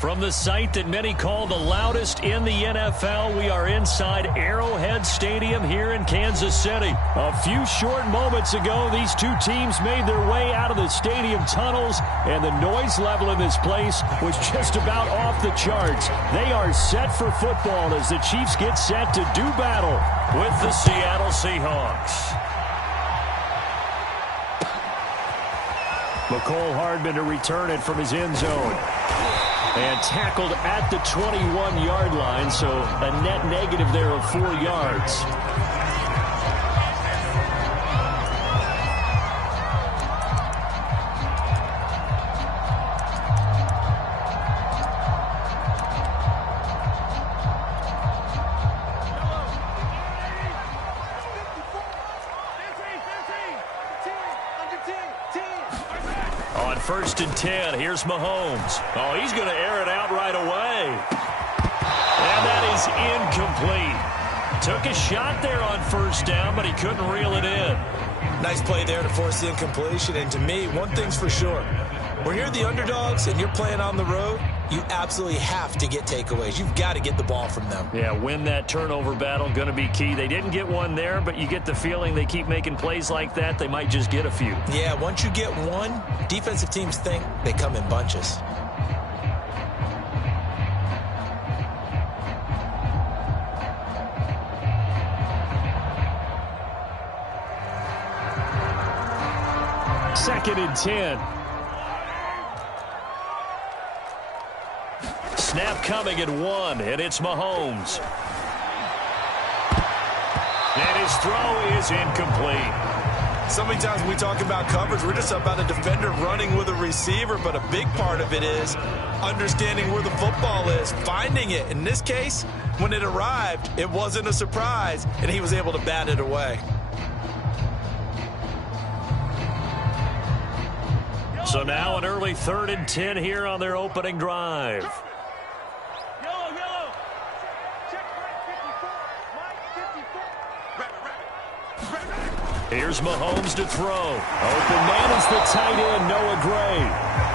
From the site that many call the loudest in the NFL, we are inside Arrowhead Stadium here in Kansas City. A few short moments ago, these two teams made their way out of the stadium tunnels, and the noise level in this place was just about off the charts. They are set for football as the Chiefs get set to do battle with the Seattle Seahawks. McCole Hardman to return it from his end zone. And tackled at the 21-yard line, so a net negative there of 4 yards. On 1st and 10, here's Mahomes. Oh, he's going to air it out right away. And that is incomplete. Took a shot there on 1st down, but he couldn't reel it in. Nice play there to force the incompletion. And to me, one thing's for sure. When you're the underdogs and you're playing on the road, you absolutely have to get takeaways. You've got to get the ball from them. Yeah, win that turnover battle, going to be key. They didn't get one there, but you get the feeling they keep making plays like that, they might just get a few. Yeah, once you get one, defensive teams think they come in bunches. Second and 10. Snap coming at 1, and it's Mahomes. And his throw is incomplete. So many times when we talk about coverage, we're just about a defender running with a receiver, but a big part of it is understanding where the football is, finding it. In this case, when it arrived, it wasn't a surprise, and he was able to bat it away. So now an early 3rd and 10 here on their opening drive. Here's Mahomes to throw. Open man is the tight end, Noah Gray.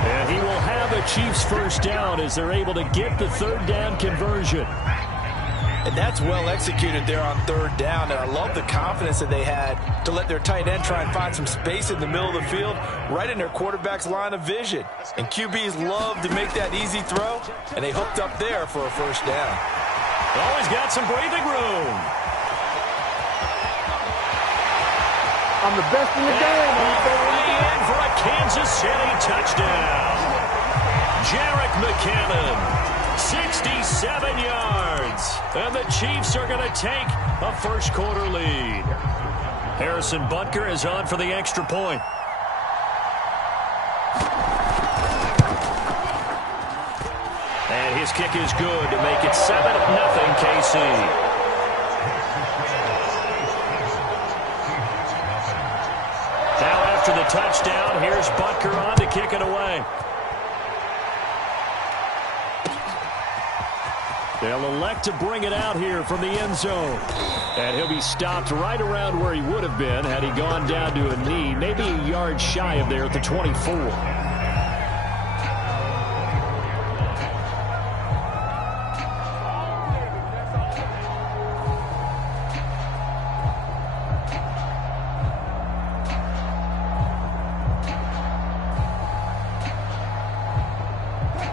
And he will have a Chiefs first down as they're able to get the 3rd down conversion. And that's well executed there on 3rd down. And I love the confidence that they had to let their tight end try and find some space in the middle of the field, right in their quarterback's line of vision. And QBs love to make that easy throw, and they hooked up there for a first down. Always got some breathing room. I'm the best in the game. Way in for a Kansas City touchdown. Jerick McKinnon, 67 yards. And the Chiefs are going to take a first-quarter lead. Harrison Butker is on for the extra point. And his kick is good to make it 7-0 KC. After the touchdown, here's Butker on to kick it away. They'll elect to bring it out here from the end zone. And he'll be stopped right around where he would have been had he gone down to a knee, maybe a yard shy of there at the 24.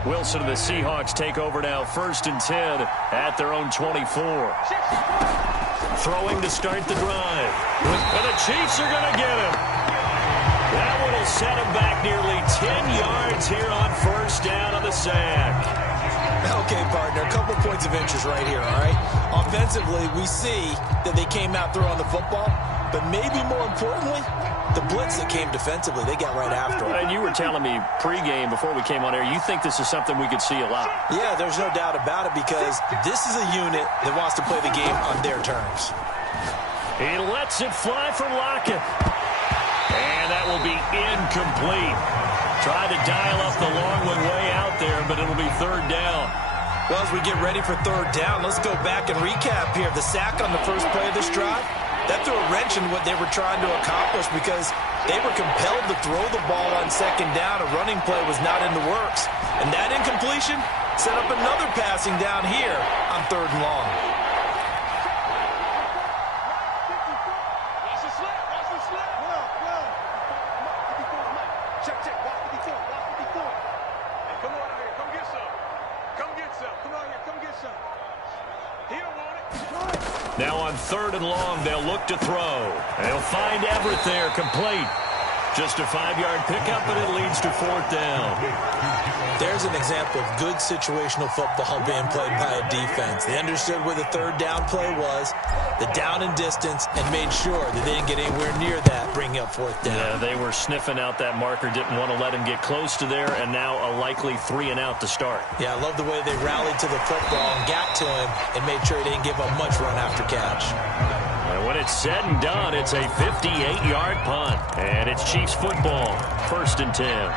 Wilson and the Seahawks take over now, 1st and 10 at their own 24. Throwing to start the drive. And the Chiefs are going to get him. That one will set him back nearly 10 yards here on 1st down on the sack. Okay, partner, a couple points of interest right here, all right? Offensively, we see that they came out throwing the football, but maybe more importantly, the blitz that came defensively, they got right after it. And you were telling me pregame before we came on air, you think this is something we could see a lot. Yeah, there's no doubt about it because this is a unit that wants to play the game on their terms. He lets it fly for Lockett. And that will be incomplete. Tried to dial up the long one way out there, but it'll be 3rd down. Well, as we get ready for 3rd down, let's go back and recap here. The sack on the first play of this drive, that threw a wrench in what they were trying to accomplish because they were compelled to throw the ball on 2nd down. A running play was not in the works. And that incompletion, set up another passing down here on 3rd and long. Now on 3rd and long, they'll look to throw. They'll find Everett there, complete. Just a 5-yard pickup, and it leads to 4th down. There's an example of good situational football being played by a defense. They understood where the 3rd down play was, the down and distance, and made sure that they didn't get anywhere near that, bringing up 4th down. Yeah, they were sniffing out that marker, didn't want to let him get close to there, and now a likely 3 and out to start. Yeah, I love the way they rallied to the football and got to him and made sure he didn't give up much run after catch. And when it's said and done, it's a 58-yard punt. And it's Chiefs football, 1st and 10.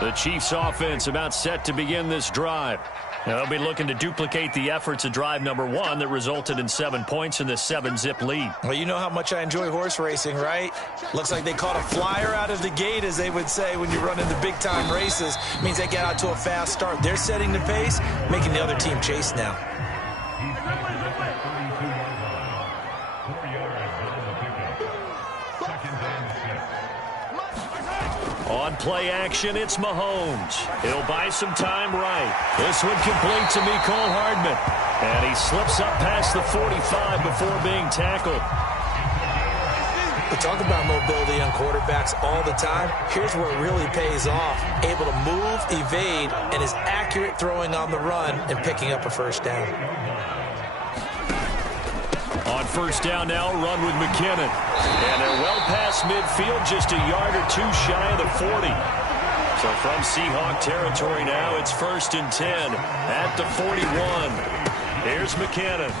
The Chiefs offense about set to begin this drive. Now they'll be looking to duplicate the efforts of drive number 1 that resulted in 7 points in the 7-zip lead. Well, you know how much I enjoy horse racing, right? Looks like they caught a flyer out of the gate, as they would say when you run into big-time races. It means they get out to a fast start. They're setting the pace, making the other team chase now. On play action, it's Mahomes. He'll buy some time right. This one complete to Mecole Hardman. And he slips up past the 45 before being tackled. We talk about mobility on quarterbacks all the time. Here's where it really pays off. Able to move, evade, and is accurate throwing on the run and picking up a 1st down. On 1st down now, run with McKinnon. And they're well past midfield, just a yard or 2 shy of the 40. So from Seahawk territory now, it's 1st and 10 at the 41. Here's McKinnon.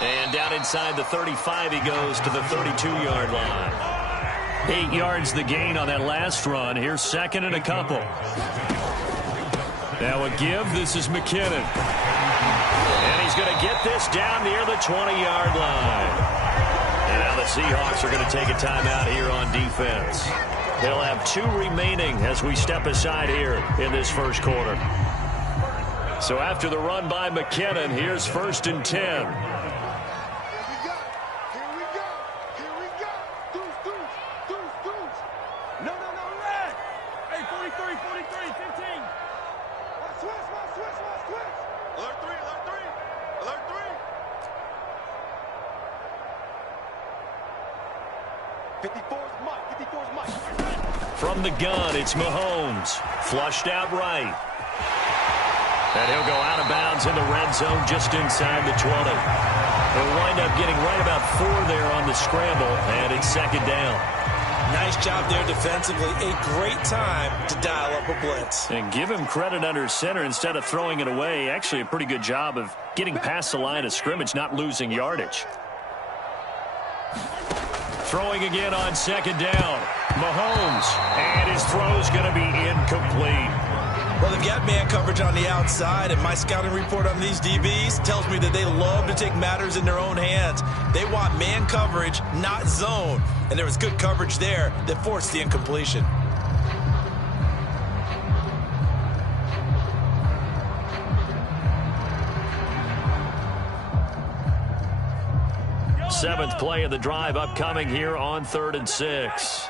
And down inside the 35 he goes to the 32-yard line. 8 yards the gain on that last run. Here's 2nd and a couple. Now a give. This is McKinnon. And he's going to get this down near the 20-yard line. And now the Seahawks are going to take a timeout here on defense. They'll have 2 remaining as we step aside here in this 1st quarter. So after the run by McKinnon, here's 1st and 10. From the gun, it's Mahomes. Flushed out right. And he'll go out of bounds in the red zone just inside the 20. He'll wind up getting right about 4 there on the scramble, and it's 2nd down. Nice job there defensively. A great time to dial up a blitz. And give him credit under center instead of throwing it away. Actually, a pretty good job of getting past the line of scrimmage, not losing yardage. Throwing again on 2nd down. Mahomes. And his throw's going to be incomplete. Well, they've got man coverage on the outside, and my scouting report on these DBs tells me that they love to take matters in their own hands. They want man coverage, not zone. And there was good coverage there that forced the incompletion. Seventh play of the drive upcoming here on 3rd and 6.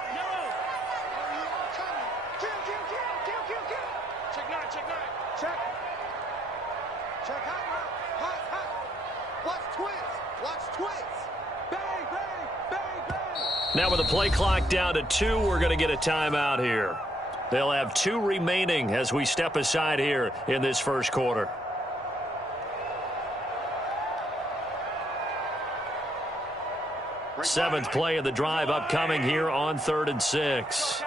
Now with the play clock down to 2, we're going to get a timeout here. They'll have 2 remaining as we step aside here in this 1st quarter. Seventh play of the drive upcoming here on 3rd and 6.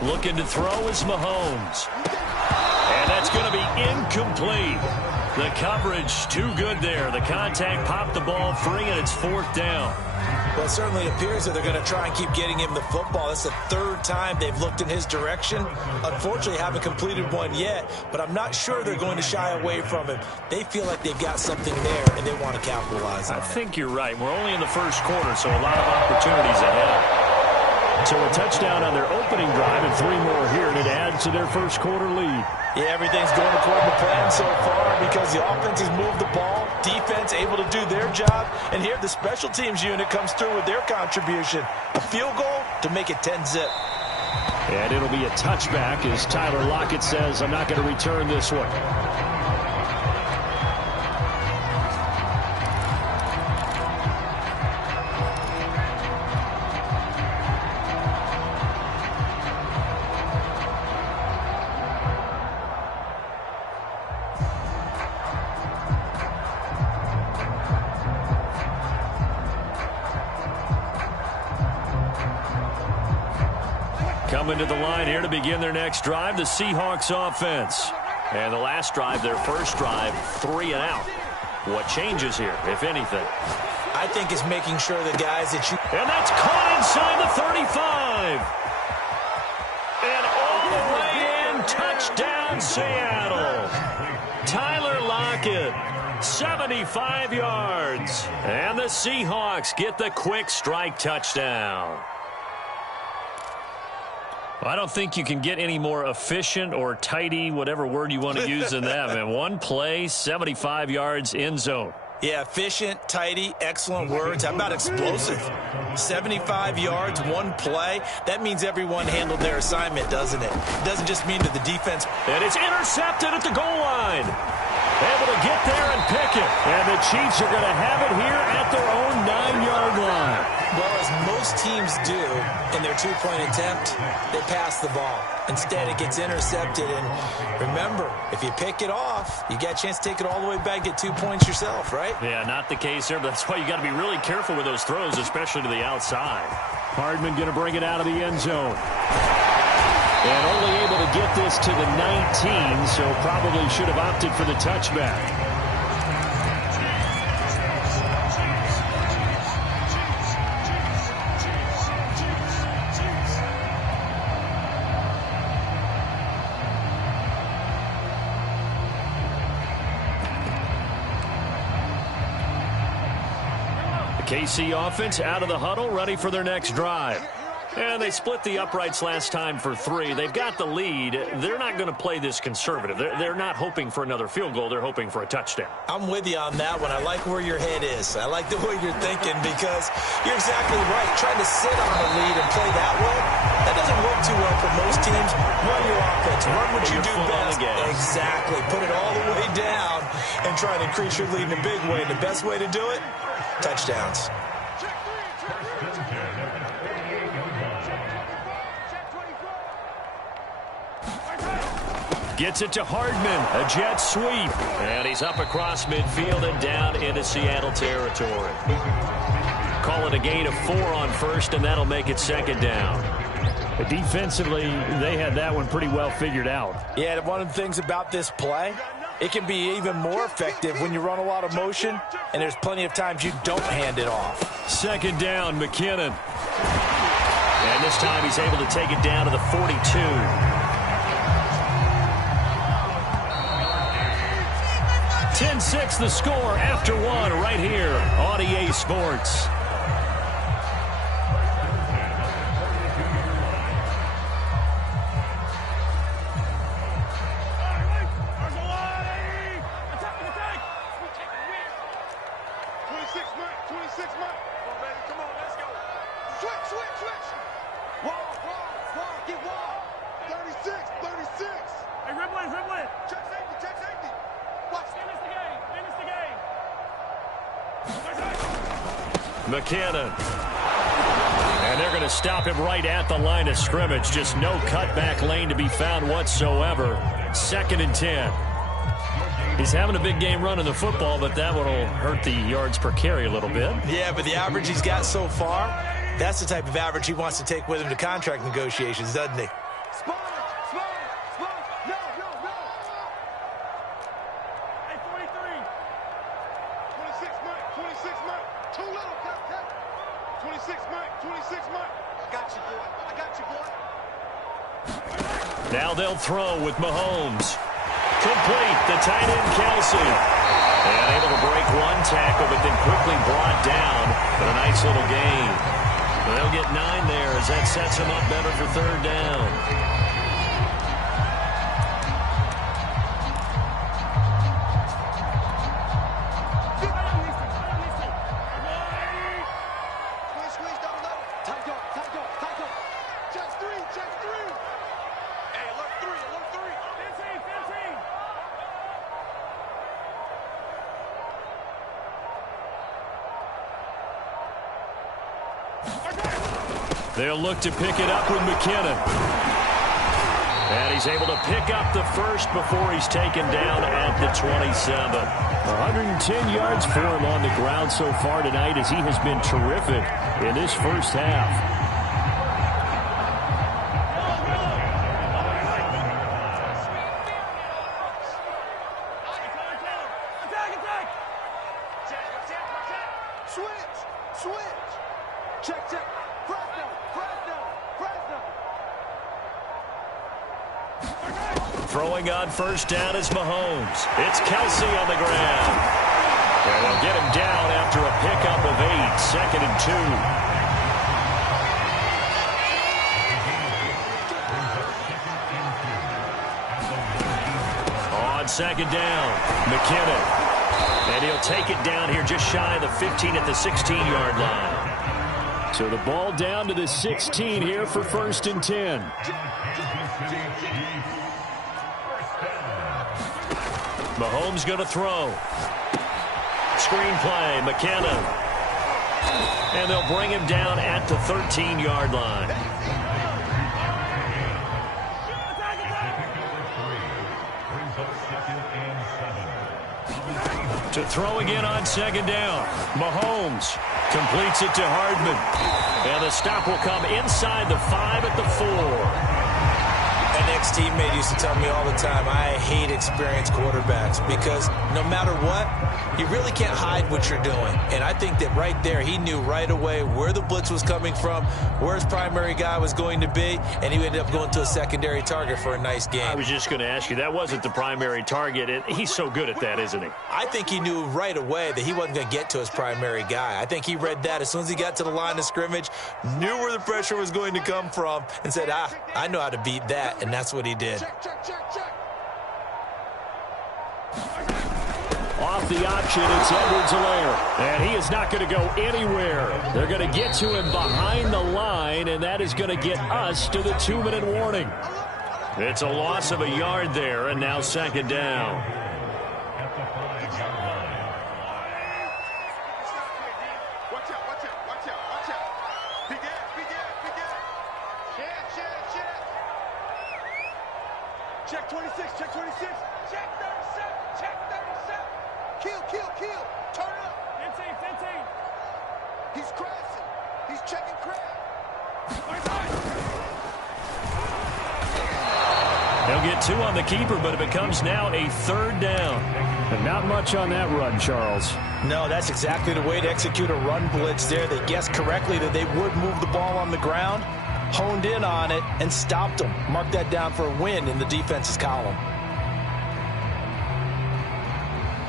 Looking to throw is Mahomes. And that's going to be incomplete. The coverage too good there. The contact popped the ball free, and it's 4th down. Well, it certainly appears that they're going to try and keep getting him the football. That's the 3rd time they've looked in his direction. Unfortunately, haven't completed one yet, but I'm not sure they're going to shy away from him. They feel like they've got something there, and they want to capitalize on it. I think you're right. We're only in the 1st quarter, so a lot of opportunities ahead. So a touchdown on their opening drive and 3 more here, and it adds to their 1st quarter lead. Yeah, everything's going according to plan so far because the offense has moved the ball, defense able to do their job, and here the special teams unit comes through with their contribution. A field goal to make it 10-zip. And it'll be a touchback as Tyler Lockett says, I'm not going to return this one. Coming to the line here to begin their next drive, the Seahawks offense. And the last drive, their first drive, 3 and out. What changes here, if anything? I think it's making sure the guys that you... And that's caught inside the 35. And all the way in, touchdown Seattle. Tyler Lockett, 75 yards. And the Seahawks get the quick strike touchdown. I don't think you can get any more efficient or tidy, whatever word you want to use in that, man. One play, 75 yards, end zone. Yeah, efficient, tidy, excellent words. How about explosive? 75 yards, one play. That means everyone handled their assignment, doesn't it? It doesn't just mean that the defense... And it's intercepted at the goal line. Able to get there and pick it. And the Chiefs are going to have it here at their own 9-yard line. Well, as most teams do in their 2-point attempt, they pass the ball. Instead, it gets intercepted. And remember, if you pick it off, you got a chance to take it all the way back, get 2 points yourself, right? Yeah, not the case there, but that's why you got to be really careful with those throws, especially to the outside. Hardman going to bring it out of the end zone. And only able to get this to the 19, so probably should have opted for the touchback. KC offense out of the huddle, ready for their next drive. And they split the uprights last time for 3. They've got the lead. They're not going to play this conservative. They're not hoping for another field goal. They're hoping for a touchdown. I'm with you on that one. I like where your head is. I like the way you're thinking because you're exactly right. Trying to sit on a lead and play that way, that doesn't work too well for most teams. Run your offense. Run what you do best. Exactly. Put it all the way down and try to increase your lead in a big way. And the best way to do it, touchdowns. Gets it to Hardman, a jet sweep. And he's up across midfield and down into Seattle territory. Call it a gain of 4 on first, and that'll make it 2nd down. Defensively, they had that one pretty well figured out. Yeah, one of the things about this play, it can be even more effective when you run a lot of motion, and there's plenty of times you don't hand it off. 2nd down, McKinnon. And this time he's able to take it down to the 42. 10-6 the score after 1 right here on EA Sports. McKinnon. And they're going to stop him right at the line of scrimmage. Just no cutback lane to be found whatsoever. 2nd and 10. He's having a big game running the football, but that one will hurt the yards per carry a little bit. Yeah, but the average he's got so far, that's the type of average he wants to take with him to contract negotiations, doesn't he? 26, Mike. 26, Mike. I got you, boy. I got you, boy. Now they'll throw with Mahomes. Complete. The tight end, Kelsey. And able to break one tackle, but then quickly brought down. But a nice little gain. They'll get 9 there as that sets them up better for third down. They'll look to pick it up with McKinnon. And he's able to pick up the first before he's taken down at the 27. 110 yards for him on the ground so far tonight as he has been terrific in this first half. Throwing on first down is Mahomes. It's Kelsey on the ground. And they'll get him down after a pickup of 8. 2nd and 2. On 2nd down, McKinnon. And he'll take it down here just shy of the 15 at the 16-yard line. So the ball down to the 16 here for 1st and 10. Mahomes going to throw. Screenplay, McKinnon. And they'll bring him down at the 13-yard line. To throw again on 2nd down. Mahomes completes it to Hardman. And the stop will come inside the 5 at the 4. An ex-teammate used to tell me all the time, I hate experienced quarterbacks because no matter what, you really can't hide what you're doing. And I think that right there, he knew right away where the blitz was coming from, where his primary guy was going to be, and he ended up going to a secondary target for a nice game. I was just going to ask you, that wasn't the primary target. He's so good at that, isn't he? I think he knew right away that he wasn't going to get to his primary guy. I think he read that as soon as he got to the line of scrimmage, knew where the pressure was going to come from, and said, I know how to beat that, and that's what he did. Off the option, it's Edwards-Helaire. And he is not going to go anywhere. They're going to get to him behind the line, and that is going to get us to the 2-minute warning. It's a loss of a yard there, and now 2nd down. Check 26, check 26. Check 37, check 37. Kill. Turn up. 15. He's crashing. He's checking crash. They'll get 2 on the keeper, but it becomes now a 3rd down. And not much on that run, Charles. No, that's exactly the way to execute a run blitz there. They guessed correctly that they would move the ball on the ground, honed in on it, and stopped them. Mark that down for a win in the defense's column.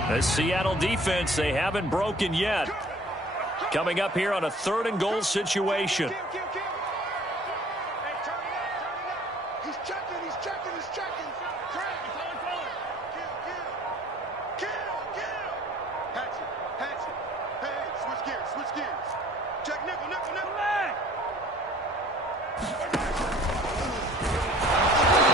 The Seattle defense, they haven't broken yet. Coming up here on a 3rd and goal situation. He's checking. Hatchet. Hey, switch gears. Check nickel.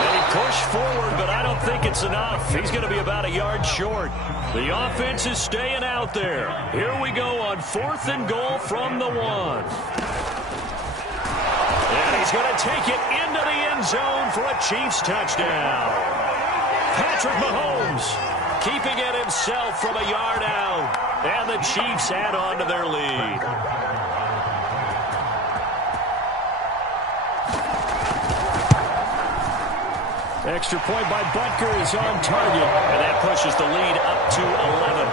They push forward, but I don't think it's enough. He's going to be about a yard short. The offense is staying out there. Here we go on 4th and goal from the 1. And he's going to take it into the end zone for a Chiefs touchdown. Patrick Mahomes keeping it himself from a yard out. And the Chiefs add on to their lead. Extra point by Butker is on target, and that pushes the lead up to 11.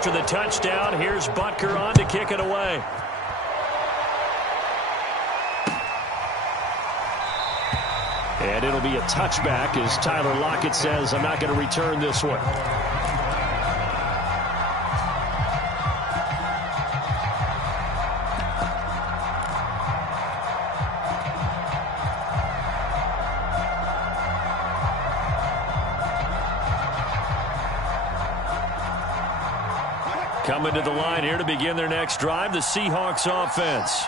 after the touchdown. Here's Butker on to kick it away. And it'll be a touchback as Tyler Lockett says, I'm not going to return this one. Coming to the line here to begin their next drive, the Seahawks offense.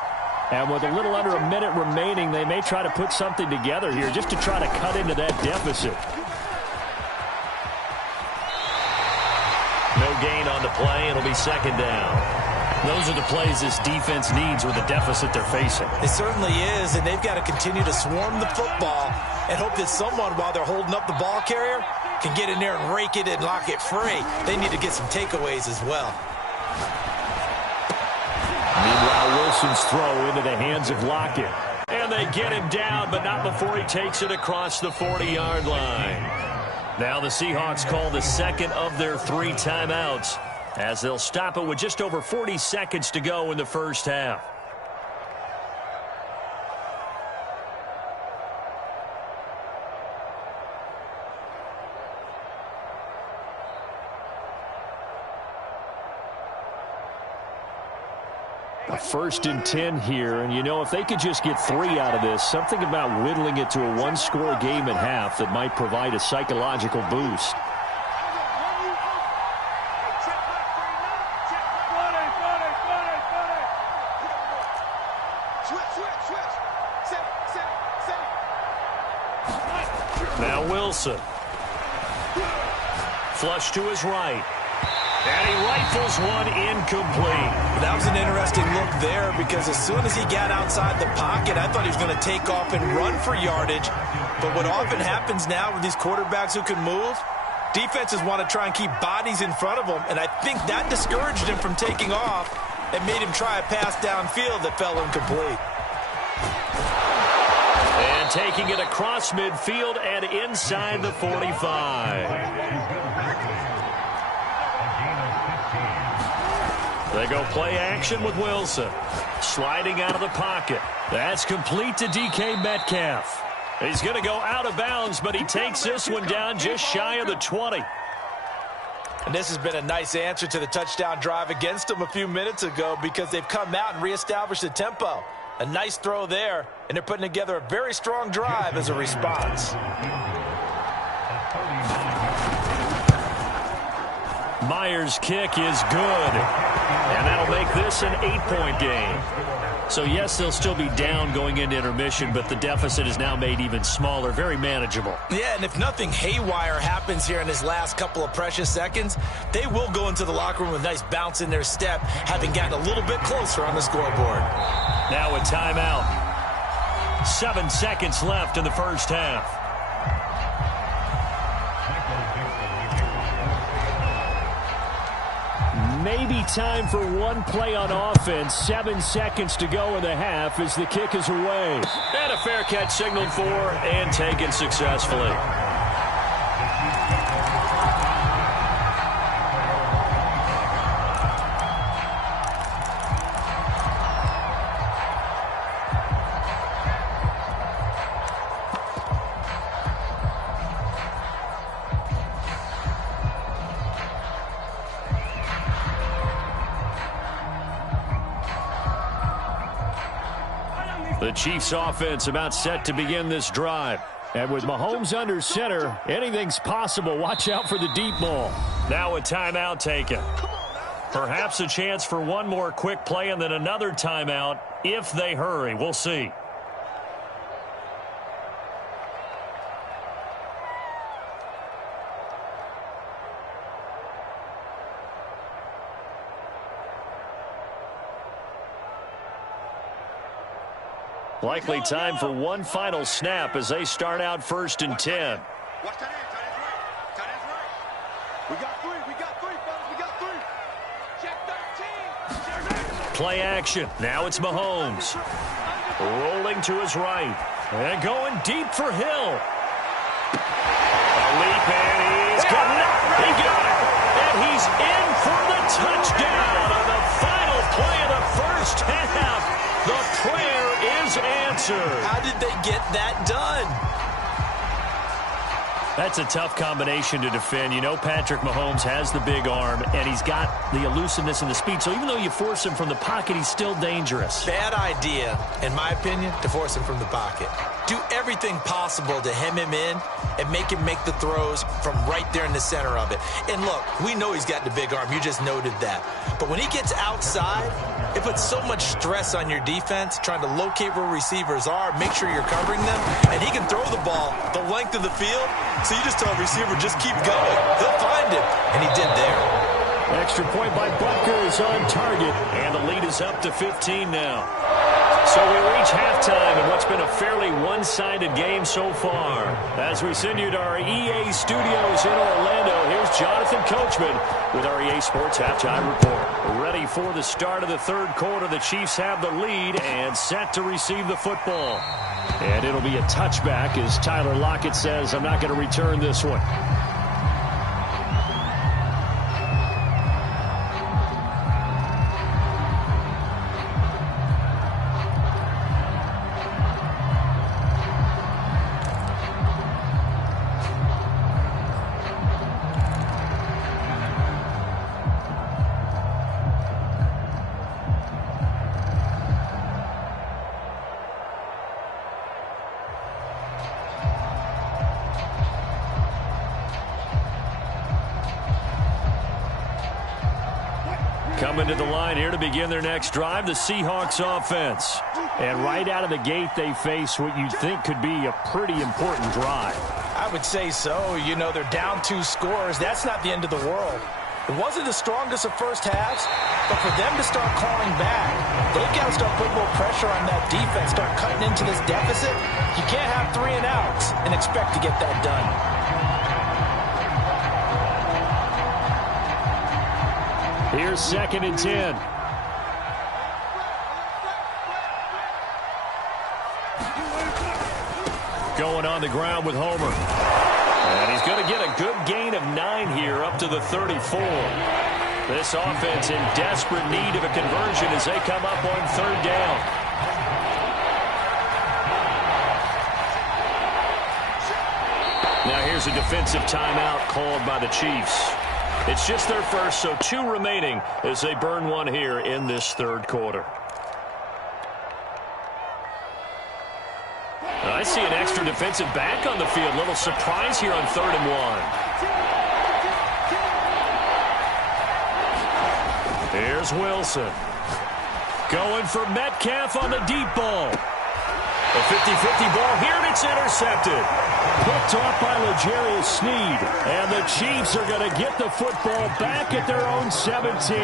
And with a little under a minute remaining, they may try to put something together here just to try to cut into that deficit. No gain on the play. It'll be second down. Those are the plays this defense needs with the deficit they're facing. It certainly is, and they've got to continue to swarm the football and hope that someone, while they're holding up the ball carrier, can get in there and rake it and lock it free. They need to get some takeaways as well. Meanwhile, Wilson's throw into the hands of Lockett. And they get him down, but not before he takes it across the 40-yard line. Now the Seahawks call the second of their 3 timeouts as they'll stop it with just over 40 seconds to go in the first half. A 1st and 10 here, and you know, if they could just get 3 out of this, something about whittling it to a 1-score game at half that might provide a psychological boost. Now Wilson. Flush to his right. And he rifles one incomplete. That was an interesting look there because as soon as he got outside the pocket, I thought he was going to take off and run for yardage. But what often happens now with these quarterbacks who can move, defenses want to try and keep bodies in front of them, and I think that discouraged him from taking off and made him try a pass downfield that fell incomplete. And taking it across midfield and inside the 45. They go play action with Wilson. Sliding out of the pocket. That's complete to DK Metcalf. He's going to go out of bounds, but he takes this one down just shy of the 20. And this has been a nice answer to the touchdown drive against them a few minutes ago because they've come out and reestablished the tempo. A nice throw there, and they're putting together a very strong drive as a response. Myers' kick is good. And that'll make this an 8-point game. So, yes, they'll still be down going into intermission, but the deficit is now made even smaller, very manageable. Yeah, and if nothing haywire happens here in this last couple of precious seconds, they will go into the locker room with a nice bounce in their step, having gotten a little bit closer on the scoreboard. Now a timeout. 7 seconds left in the first half. Maybe time for one play on offense. 7 seconds to go in the half as the kick is away. And a fair catch signaled for and taken successfully. The Chiefs offense about set to begin this drive. And with Mahomes under center, anything's possible. Watch out for the deep ball. Now a timeout taken. Perhaps a chance for one more quick play and then another timeout if they hurry. We'll see. Likely time for one final snap as they start out 1st and 10. Watch that end, tight end's right. Tight end's right. We got three, fellas, we got 3. Check 13. Play action. Now it's Mahomes. Rolling to his right. And going deep for Hill. A leap, and he's good enough. He got it. And he's is in for the touchdown on the final play of the first half. The prayer is answered. How did they get that done? That's a tough combination to defend. You know Patrick Mahomes has the big arm, and he's got the elusiveness and the speed. So even though you force him from the pocket, he's still dangerous. Bad idea, in my opinion, to force him from the pocket. Do everything possible to hem him in and make him make the throws from right there in the center of it. And look, we know he's got the big arm. You just noted that. But when he gets outside, it puts so much stress on your defense trying to locate where receivers are, make sure you're covering them, and he can throw the ball the length of the field. So you just tell a receiver, just keep going. He'll find him, and he did there. Extra point by Butker is on target, and the lead is up to 15 now. So we reach halftime in what's been a fairly one-sided game so far. As we send you to our EA studios in Orlando, here's Jonathan Coachman with our EA Sports Halftime Report. Ready for the start of the third quarter. The Chiefs have the lead and set to receive the football. And it'll be a touchback as Tyler Lockett says, I'm not going to return this one. Coming to the line here to begin their next drive, the Seahawks offense. And right out of the gate, they face what you'd think could be a pretty important drive. I would say so. You know, they're down 2 scores. That's not the end of the world. It wasn't the strongest of first halves, but for them to start clawing back, they've got to start putting more pressure on that defense, start cutting into this deficit. You can't have 3 and outs and expect to get that done. Here's 2nd and 10. Going on the ground with Homer. And he's going to get a good gain of 9 here up to the 34. This offense in desperate need of a conversion as they come up on 3rd down. Now here's a defensive timeout called by the Chiefs. It's just their first, so 2 remaining as they burn 1 here in this 3rd quarter. I see an extra defensive back on the field. Little surprise here on 3rd and 1. Here's Wilson. Going for Metcalf on the deep ball. A 50-50 ball here, and it's intercepted. Picked off by L'Jarius Sneed. And the Chiefs are going to get the football back at their own 17.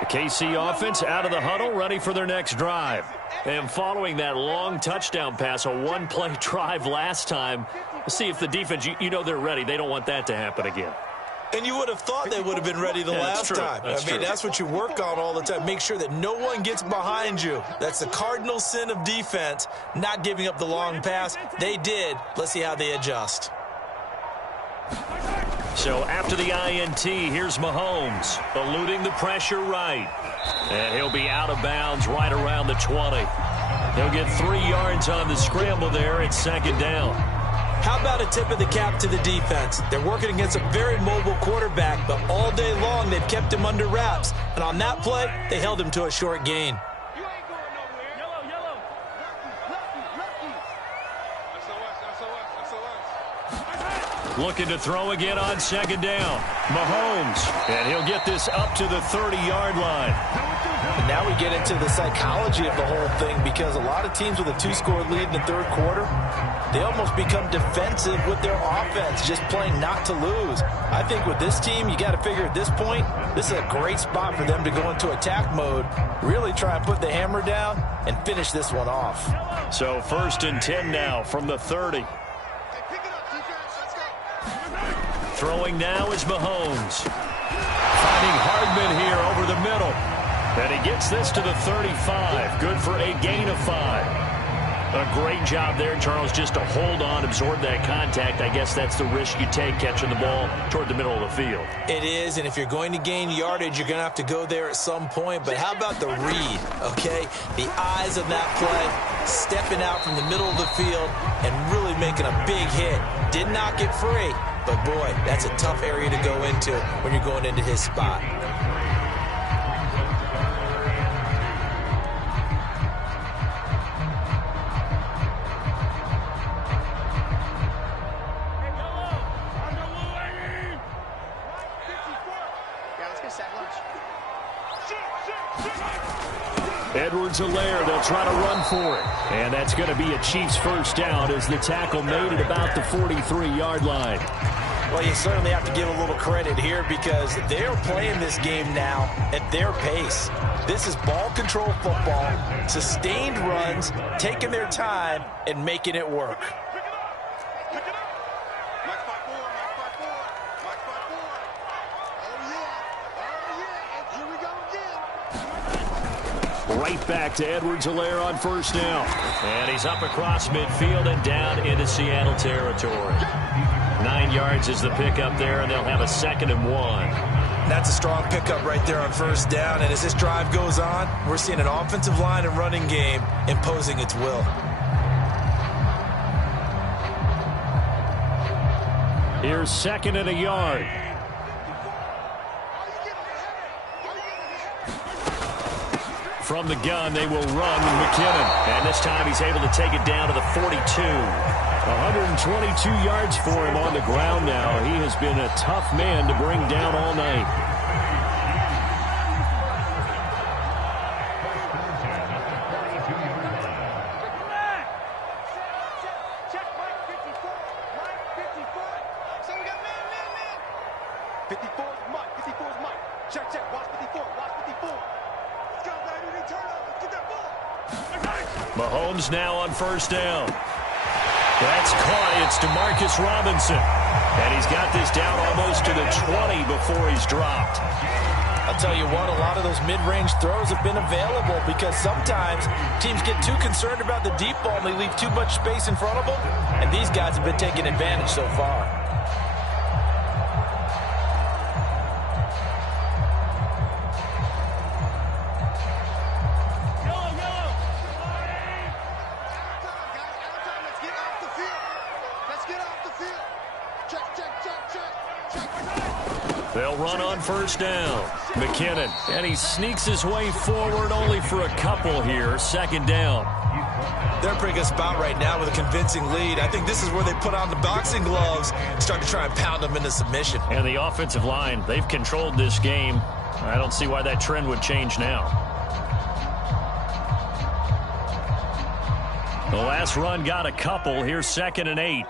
The KC offense out of the huddle, ready for their next drive. And following that long touchdown pass, a 1-play drive last time, let's see if the defense, you know they're ready. They don't want that to happen again. And you would have thought they would have been ready the last time. That's what you work on all the time. Make sure that no one gets behind you. That's the cardinal sin of defense, not giving up the long pass. They did. Let's see how they adjust. So after the INT, here's Mahomes, eluding the pressure right. And he'll be out of bounds right around the 20. He'll get 3 yards on the scramble there at 2nd down. How about a tip of the cap to the defense? They're working against a very mobile quarterback, but all day long they've kept him under wraps. And on that play, they held him to a short gain. You ain't going nowhere. Yellow. Lucky. SOS. Looking to throw again on 2nd down. Mahomes, and he'll get this up to the 30-yard line. And now we get into the psychology of the whole thing, because a lot of teams with a 2-score lead in the 3rd quarter, they almost become defensive with their offense, just playing not to lose. I think with this team, you got to figure at this point, this is a great spot for them to go into attack mode, really try and put the hammer down and finish this one off. So 1st and 10 now from the 30. Throwing now is Mahomes. Finding Hardman here over the middle. And he gets this to the 35. Good for a gain of 5. A great job there, Charles, just to hold on, absorb that contact. I guess that's the risk you take catching the ball toward the middle of the field. It is, and if you're going to gain yardage, you're going to have to go there at some point. But how about the read, okay? The eyes of that play, stepping out from the middle of the field and really making a big hit. Did not get free, but, boy, that's a tough area to go into when you're going into his spot. Edwards-Helaire, they'll try to run for it. And that's going to be a Chiefs first down as the tackle made at about the 43-yard line. Well, you certainly have to give a little credit here because they're playing this game now at their pace. This is ball control football, sustained runs, taking their time and making it work. Right back to Edwards-Helaire on first down. And he's up across midfield and down into Seattle territory. 9 yards is the pickup there, and they'll have a 2nd and 1. That's a strong pickup right there on first down. And as this drive goes on, we're seeing an offensive line and running game imposing its will. Here's 2nd and a yard. From the gun, they will run McKinnon. And this time he's able to take it down to the 42. 122 yards for him on the ground now. He has been a tough man to bring down all night. Mahomes now on first down. That's caught. It's DeMarcus Robinson. And he's got this down almost to the 20 before he's dropped. I'll tell you what, a lot of those mid-range throws have been available because sometimes teams get too concerned about the deep ball and they leave too much space in front of them. And these guys have been taking advantage so far. They'll run on first down. McKinnon, and he sneaks his way forward only for a couple here. 2nd down. They're in a pretty good spot right now with a convincing lead. I think this is where they put on the boxing gloves and start to try and pound them into submission. And the offensive line, they've controlled this game. I don't see why that trend would change now. The last run got a couple. Here's 2nd and 8.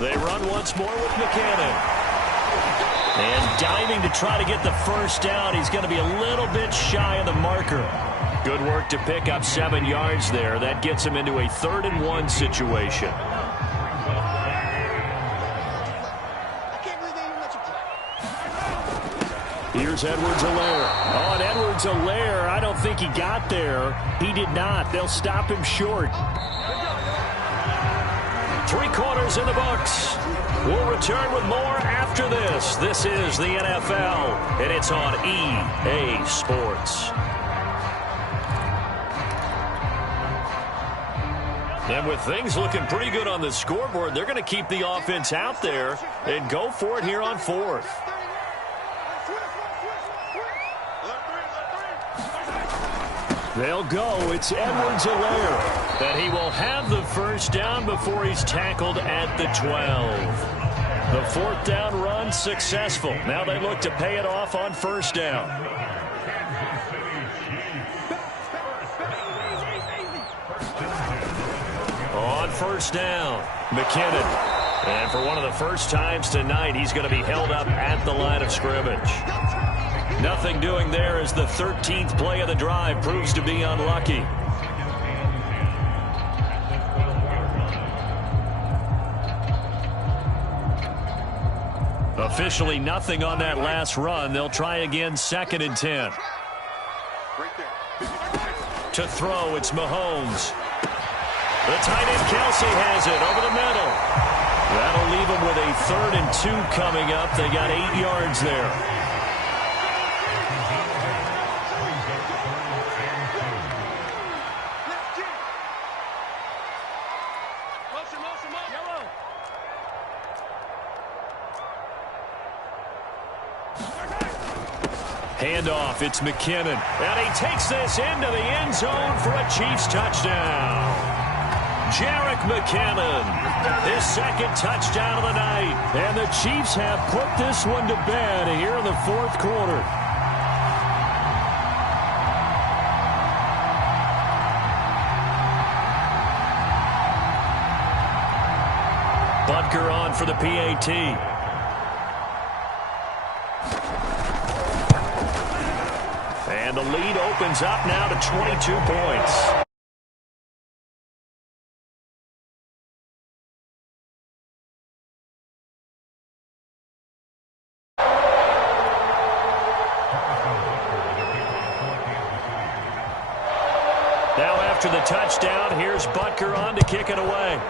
They run once more with McKinnon. And diving to try to get the first down. He's going to be a little bit shy of the marker. Good work to pick up 7 yards there. That gets him into a 3rd and 1 situation. Here's Edwards-Helaire. Oh, and Edwards-Helaire, I don't think he got there. He did not. They'll stop him short. 3 quarters in the books. We'll return with more after this. This is the NFL, and it's on EA Sports. And with things looking pretty good on the scoreboard, they're going to keep the offense out there and go for it here on 4th. They'll go. It's Edwards-Helaire. And he will have the first down before he's tackled at the 12. The 4th down run successful. Now they look to pay it off on first down. On first down, McKinnon. And for one of the first times tonight, he's going to be held up at the line of scrimmage. Nothing doing there as the 13th play of the drive proves to be unlucky. Officially nothing on that last run. They'll try again 2nd and 10. To throw, it's Mahomes. The tight end Kelsey has it over the middle. That'll leave them with a 3rd and 2 coming up. They got 8 yards there. Handoff, it's McKinnon. And he takes this into the end zone for a Chiefs touchdown. Jerick McKinnon, his 2nd touchdown of the night. And the Chiefs have put this one to bed here in the 4th quarter. Butker on for the PAT. And the lead opens up now to 22 points. Now after the touchdown, here's Butker on to kick it away.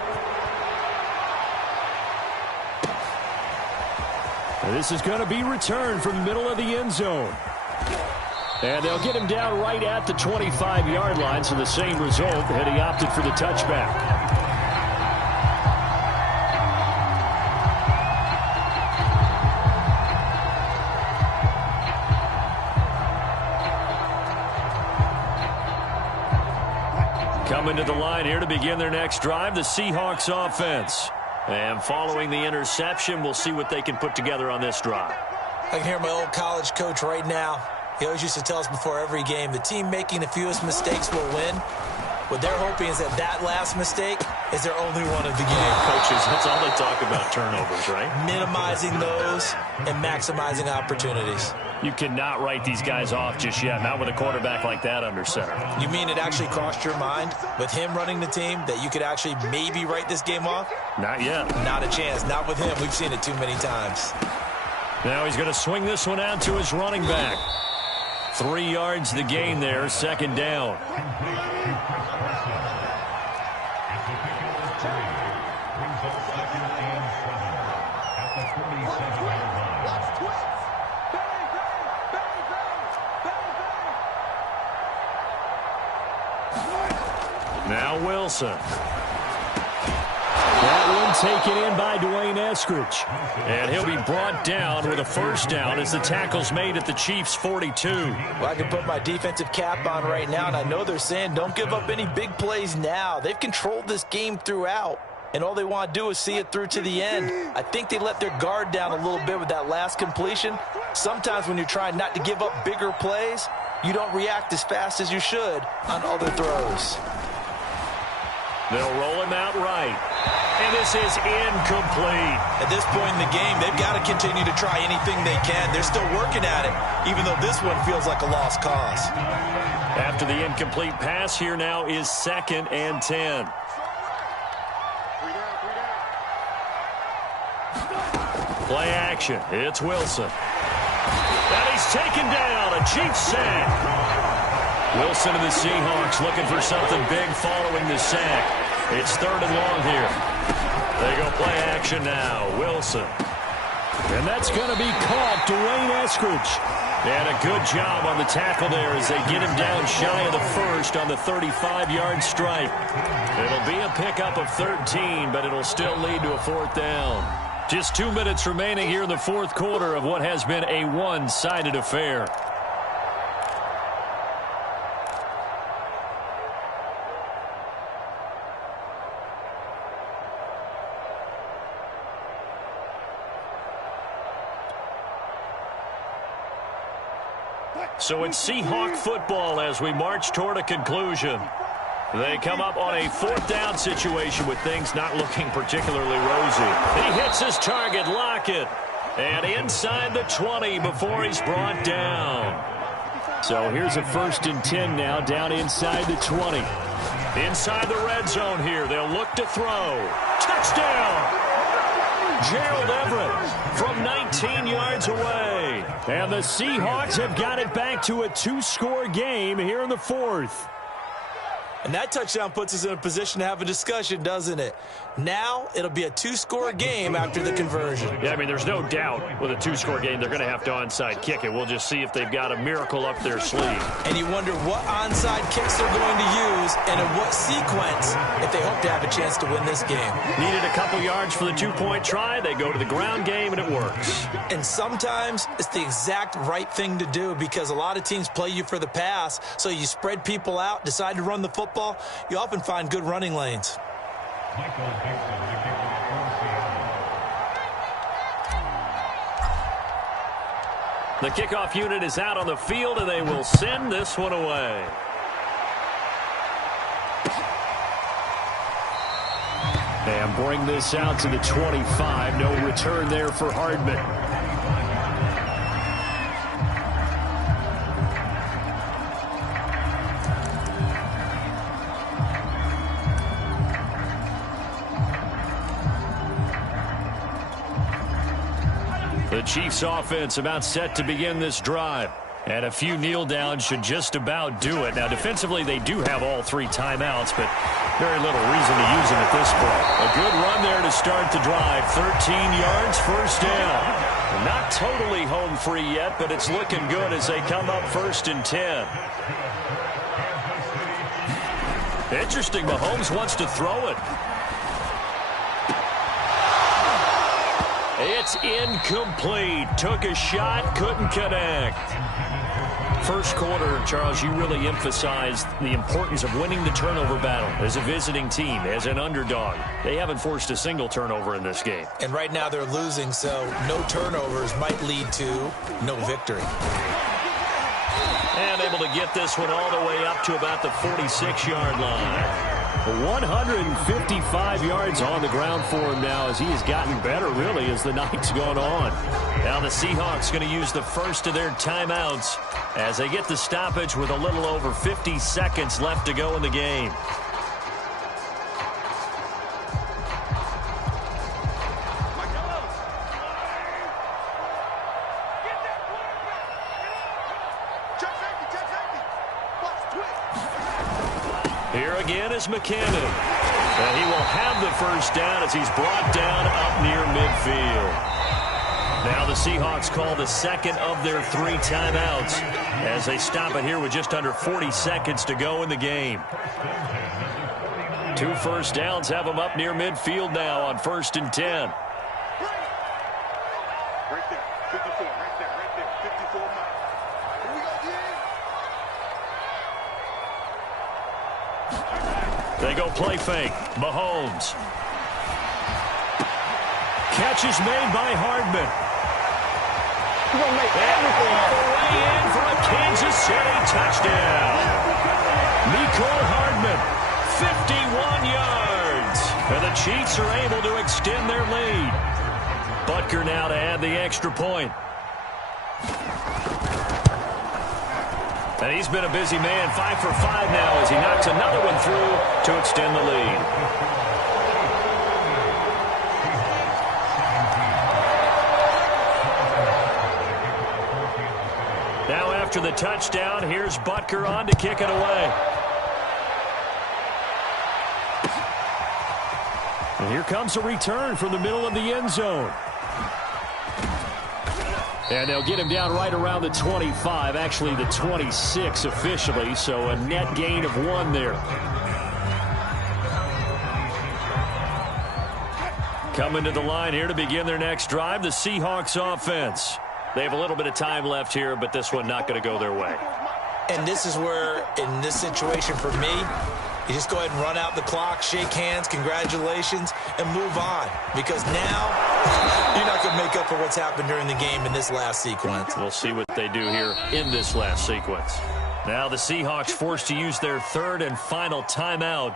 This is going to be returned from the middle of the end zone. And they'll get him down right at the 25-yard line, so the same result had he opted for the touchback. Coming to the line here to begin their next drive, the Seahawks offense. And following the interception, we'll see what they can put together on this drive. I can hear my old college coach right now. He always used to tell us before every game, the team making the fewest mistakes will win. What they're hoping is that last mistake is their only one of the game. Coaches, that's all they talk about, turnovers, right? Minimizing those and maximizing opportunities. You cannot write these guys off just yet, not with a quarterback like that under center. You mean it actually crossed your mind with him running the team that you could actually maybe write this game off? Not yet. Not a chance. Not with him. We've seen it too many times. Now he's going to swing this one out to his running back. 3 yards the gain there, 2nd down. Now Wilson. That one taken in by Dwayne Eskridge. And he'll be brought down with a 1st down as the tackle's made at the Chiefs' 42. Well, I can put my defensive cap on right now, and I know they're saying don't give up any big plays now. They've controlled this game throughout, and all they want to do is see it through to the end. I think they let their guard down a little bit with that last completion. Sometimes when you're trying not to give up bigger plays, you don't react as fast as you should on other throws. They'll roll him out right. And this is incomplete. At this point in the game, they've got to continue to try anything they can. They're still working at it, even though this one feels like a lost cause. After the incomplete pass, here now is 2nd and 10. Play action. It's Wilson. And he's taken down. A Chiefs sack. Wilson and the Seahawks looking for something big following the sack. It's 3rd and long here. They go play action now. Wilson. And that's going to be caught. Dwayne Eskridge. And a good job on the tackle there as they get him down shy of the 1st on the 35-yard stripe. It'll be a pickup of 13, but it'll still lead to a 4th down. Just 2 minutes remaining here in the 4th quarter of what has been a one-sided affair. So it's Seahawk football as we march toward a conclusion. They come up on a 4th down situation with things not looking particularly rosy. He hits his target, Lockett, and inside the 20 before he's brought down. So here's a 1st and 10 now, down inside the 20. Inside the red zone here, they'll look to throw. Touchdown! Gerald Everett from 19 yards away. And the Seahawks have got it back to a 2-score game here in the fourth. And that touchdown puts us in a position to have a discussion, doesn't it? Now it'll be a 2-score game after the conversion. Yeah, I mean, there's no doubt with a 2-score game they're going to have to onside kick it. We'll just see if they've got a miracle up their sleeve. And you wonder what onside kicks they're going to use and in what sequence if they hope to have a chance to win this game. Needed a couple yards for the 2-point try. They go to the ground game, and it works. And sometimes it's the exact right thing to do because a lot of teams play you for the pass, so you spread people out, decide to run the football. You often find good running lanes. The kickoff unit is out on the field, and they will send this one away. And bring this out to the 25. No return there for Hardman. The Chiefs offense about set to begin this drive. And a few kneel downs should just about do it. Now, defensively, they do have all 3 timeouts, but very little reason to use them at this point. A good run there to start the drive. 13 yards, first down. Not totally home free yet, but it's looking good as they come up 1st and 10. Interesting, Mahomes wants to throw it. It's incomplete. Took a shot, couldn't connect. First quarter, Charles, you really emphasized the importance of winning the turnover battle as a visiting team, as an underdog. They haven't forced a single turnover in this game. And right now they're losing, so no turnovers might lead to no victory. And able to get this one all the way up to about the 46-yard line. 155 yards on the ground for him now as he has gotten better, really, as the night's gone on. Now the Seahawks going to use the first of their timeouts as they get the stoppage with a little over 50 seconds left to go in the game. Here again is McKinnon. And he will have the first down as he's brought down up near midfield. Now the Seahawks call the second of their 3 timeouts as they stop it here with just under 40 seconds to go in the game. 2 first downs have them up near midfield now on 1st and 10. Right there, 54, right there, 54 miles. Here we go, They go play fake. Mahomes. Catch is made by Hardman. He's going to make everything all the way in for a Kansas City touchdown. Mecole Hardman, 51 yards. And the Chiefs are able to extend their lead. Butker now to add the extra point. And he's been a busy man, 5 for 5 now as he knocks another one through to extend the lead. Now after the touchdown, here's Butker on to kick it away. And here comes a return from the middle of the end zone. And they'll get him down right around the 25, actually the 26 officially, so a net gain of 1 there. Coming to the line here to begin their next drive, the Seahawks offense. They have a little bit of time left here, but this one not going to go their way. And this is where, in this situation for me, you just go ahead and run out the clock, shake hands, congratulations, and move on. Because now you're not going to make up for what's happened during the game in this last sequence. We'll see what they do here in this last sequence. Now the Seahawks forced to use their 3rd and final timeout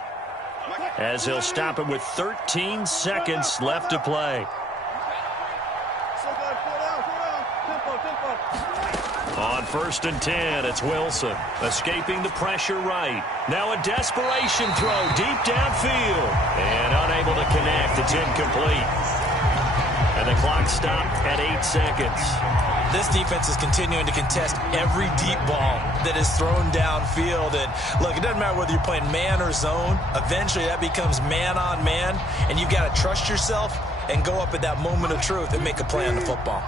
as they'll stop it with 13 seconds left to play. On 1st and 10, it's Wilson escaping the pressure right. Now a desperation throw deep downfield and unable to connect. It's incomplete. And the clock stopped at 8 seconds. This defense is continuing to contest every deep ball that is thrown downfield. And look, it doesn't matter whether you're playing man or zone. Eventually that becomes man on man, and you've got to trust yourself and go up at that moment of truth and make a play on the football.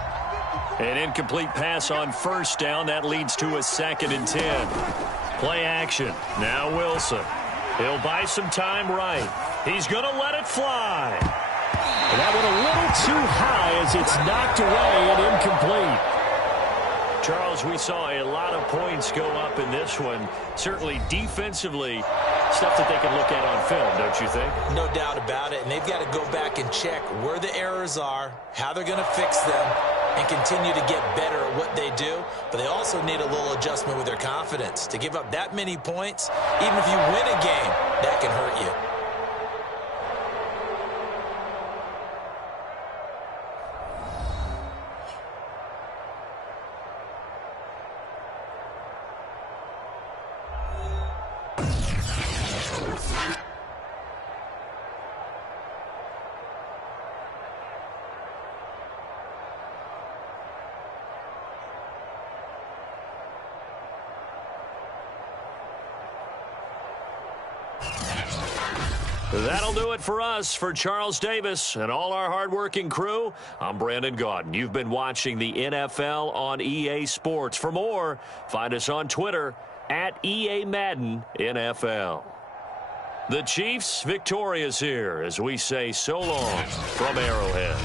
An incomplete pass on first down. That leads to a 2nd and 10. Play action. Now Wilson. He'll buy some time right. He's going to let it fly. And that went a little too high as it's knocked away and incomplete. Charles, we saw a lot of points go up in this one. Certainly defensively, stuff that they can look at on film, don't you think? No doubt about it. And they've got to go back and check where the errors are, how they're going to fix them, and continue to get better at what they do. But they also need a little adjustment with their confidence. To give up that many points, even if you win a game, that can hurt you. That'll do it for us. For Charles Davis and all our hardworking crew, I'm Brandon Gaudin. You've been watching the NFL on EA Sports. For more, find us on Twitter at EA Madden NFL. The Chiefs victorious here as we say so long from Arrowhead.